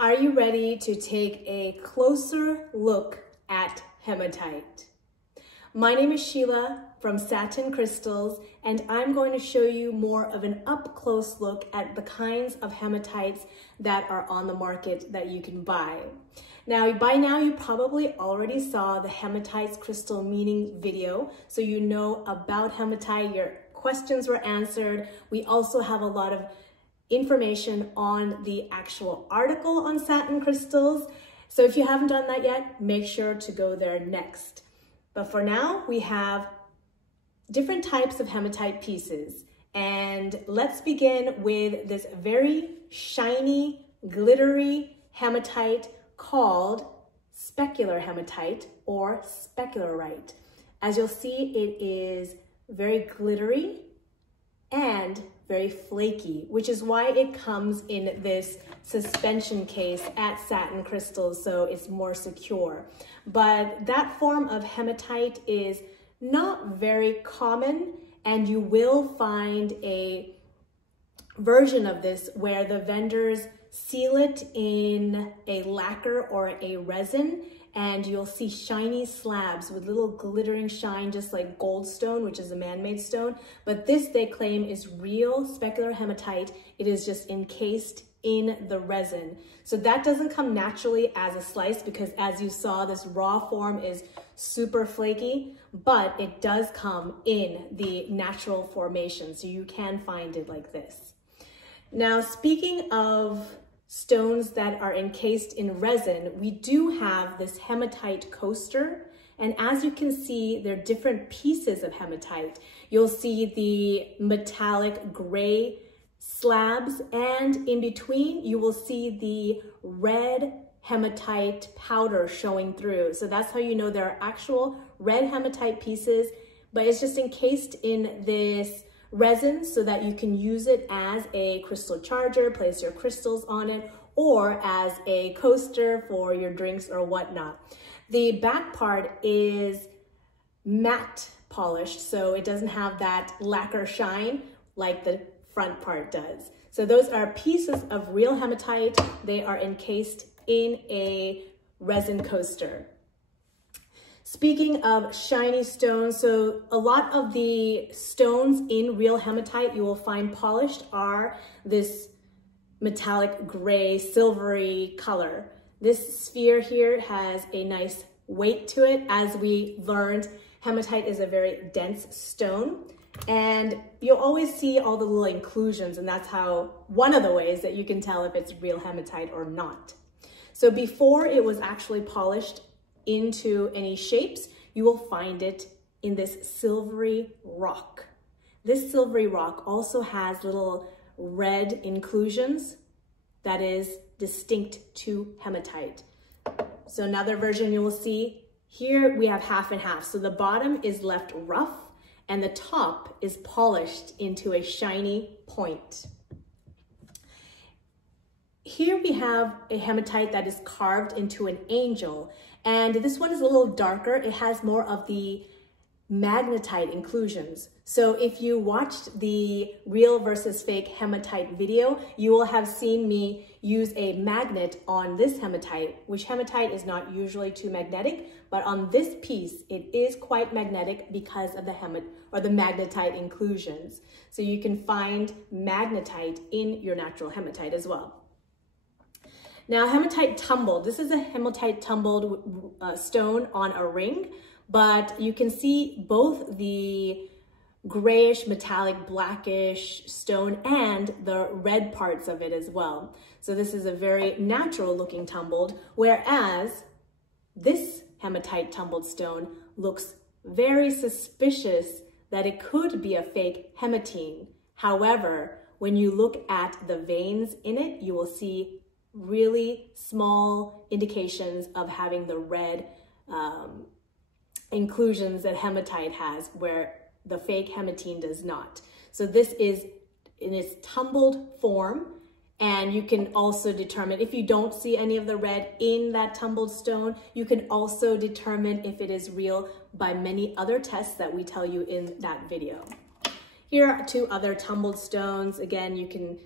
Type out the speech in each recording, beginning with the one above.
Are you ready to take a closer look at hematite? My name is Sheila from Satin Crystals, and I'm going to show you more of an up-close look at the kinds of hematites that are on the market that you can buy. Now, by now, you probably already saw the Hematite's crystal meaning video, so you know about hematite, your questions were answered. We also have a lot of information on the actual article on Satin Crystals. So if you haven't done that yet, make sure to go there next. But for now, we have different types of hematite pieces. And let's begin with this very shiny, glittery hematite called specular hematite or specularite. As you'll see, it is very glittery and very flaky, which is why it comes in this suspension case at Satin Crystals, so it's more secure. But that form of hematite is not very common, and you will find a version of this where the vendors seal it in a lacquer or a resin, and you'll see shiny slabs with little glittering shine, just like goldstone, which is a man-made stone. But this, they claim, is real specular hematite. It is just encased in the resin. So that doesn't come naturally as a slice because, as you saw, this raw form is super flaky, but it does come in the natural formation. So you can find it like this. Now, speaking of stones that are encased in resin, we do have this hematite coaster. And as you can see, there are different pieces of hematite. You'll see the metallic gray slabs, and in between, you will see the red hematite powder showing through. So that's how you know there are actual red hematite pieces, but it's just encased in this resin so that you can use it as a crystal charger, place your crystals on it, or as a coaster for your drinks or whatnot. The back part is matte polished, so it doesn't have that lacquer shine like the front part does. So those are pieces of real hematite. They are encased in a resin coaster. Speaking of shiny stones, so a lot of the stones in real hematite you will find polished are this metallic gray, silvery color. This sphere here has a nice weight to it. As we learned, hematite is a very dense stone, and you'll always see all the little inclusions, and that's how one of the ways that you can tell if it's real hematite or not. So before it was actually polished into any shapes, you will find it in this silvery rock. This silvery rock also has little red inclusions that is distinct to hematite. So another version you will see here, we have half and half. So the bottom is left rough and the top is polished into a shiny point. Here we have a hematite that is carved into an angel, and this one is a little darker. It has more of the magnetite inclusions. So if you watched the real versus fake hematite video, you will have seen me use a magnet on this hematite, which hematite is not usually too magnetic, but on this piece, it is quite magnetic because of the magnetite inclusions. So you can find magnetite in your natural hematite as well. Now, hematite tumbled. This is a hematite tumbled stone on a ring, but you can see both the grayish, metallic, blackish stone and the red parts of it as well. So this is a very natural looking tumbled, whereas this hematite tumbled stone looks very suspicious that it could be a fake hematine. However, when you look at the veins in it, you will see really small indications of having the red inclusions that hematite has, where the fake hematine does not. So this is in its tumbled form, and you can also determine, if you don't see any of the red in that tumbled stone, you can also determine if it is real by many other tests that we tell you in that video. Here are two other tumbled stones. Again, you can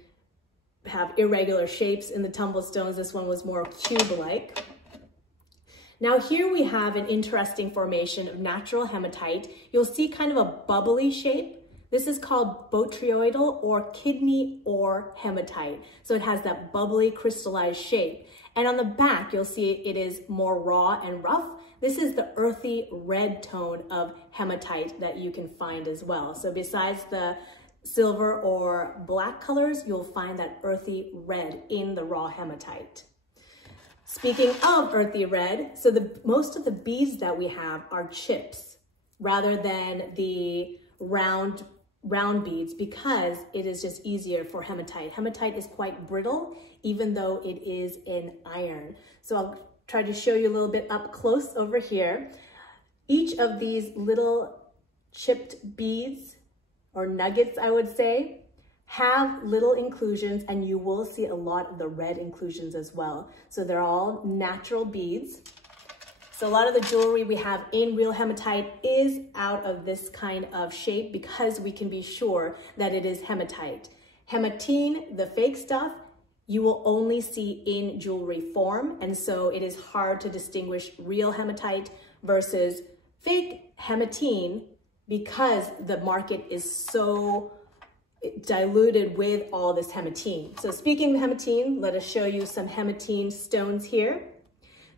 have irregular shapes in the tumbled stones. This one was more cube-like. Now here we have an interesting formation of natural hematite. You'll see kind of a bubbly shape. This is called botryoidal or kidney ore hematite. So it has that bubbly crystallized shape. And on the back, you'll see it is more raw and rough. This is the earthy red tone of hematite that you can find as well. So besides the silver or black colors, you'll find that earthy red in the raw hematite. Speaking of earthy red, so most of the beads that we have are chips rather than the round beads, because it is just easier for hematite. Hematite is quite brittle, even though it is in iron. So I'll try to show you a little bit up close over here. Each of these little chipped beads, or nuggets I would say, have little inclusions, and you will see a lot of the red inclusions as well. So they're all natural beads. So a lot of the jewelry we have in real hematite is out of this kind of shape because we can be sure that it is hematite. Hematine, the fake stuff, you will only see in jewelry form, and so it is hard to distinguish real hematite versus fake hematine because the market is so diluted with all this hematine. So speaking of hematine, let us show you some hematine stones here.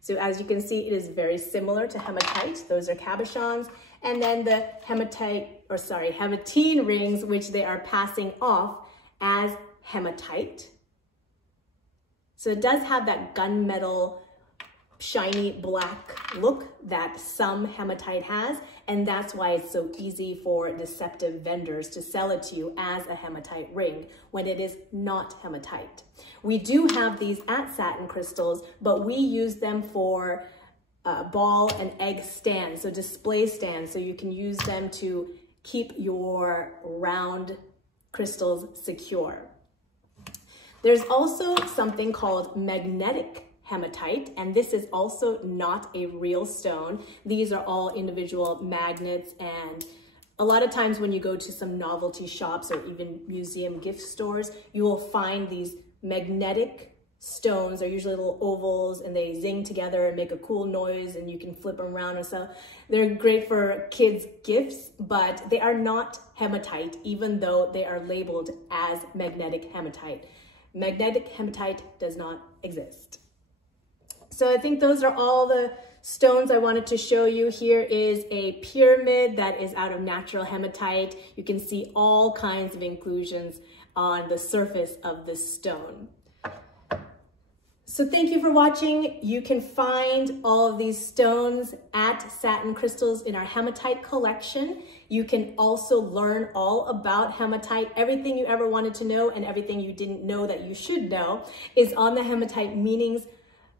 So as you can see, it is very similar to hematite. Those are cabochons. And then the hematine rings, which they are passing off as hematite. So it does have that gunmetal, shiny black look that some hematite has, and that's why it's so easy for deceptive vendors to sell it to you as a hematite ring when it is not hematite. We do have these at Satin Crystals, but we use them for ball and egg stands, so display stands, so you can use them to keep your round crystals secure. There's also something called magnetic hematite, and this is also not a real stone. These are all individual magnets, and a lot of times when you go to some novelty shops or even museum gift stores, you will find these magnetic stones. They're usually little ovals and they zing together and make a cool noise, and you can flip them around and so. They're great for kids' gifts, but they are not hematite, even though they are labeled as magnetic hematite. Magnetic hematite does not exist. So I think those are all the stones I wanted to show you. Here is a pyramid that is out of natural hematite. You can see all kinds of inclusions on the surface of this stone. So thank you for watching. You can find all of these stones at Satin Crystals in our hematite collection. You can also learn all about hematite. Everything you ever wanted to know and everything you didn't know that you should know is on the Hematite Meanings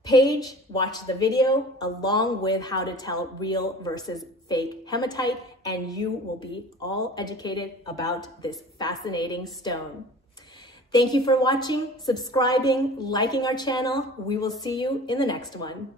page. Watch the video along with how to tell real versus fake hematite, and you will be all educated about this fascinating stone. Thank you for watching, subscribing, liking our channel. We will see you in the next one.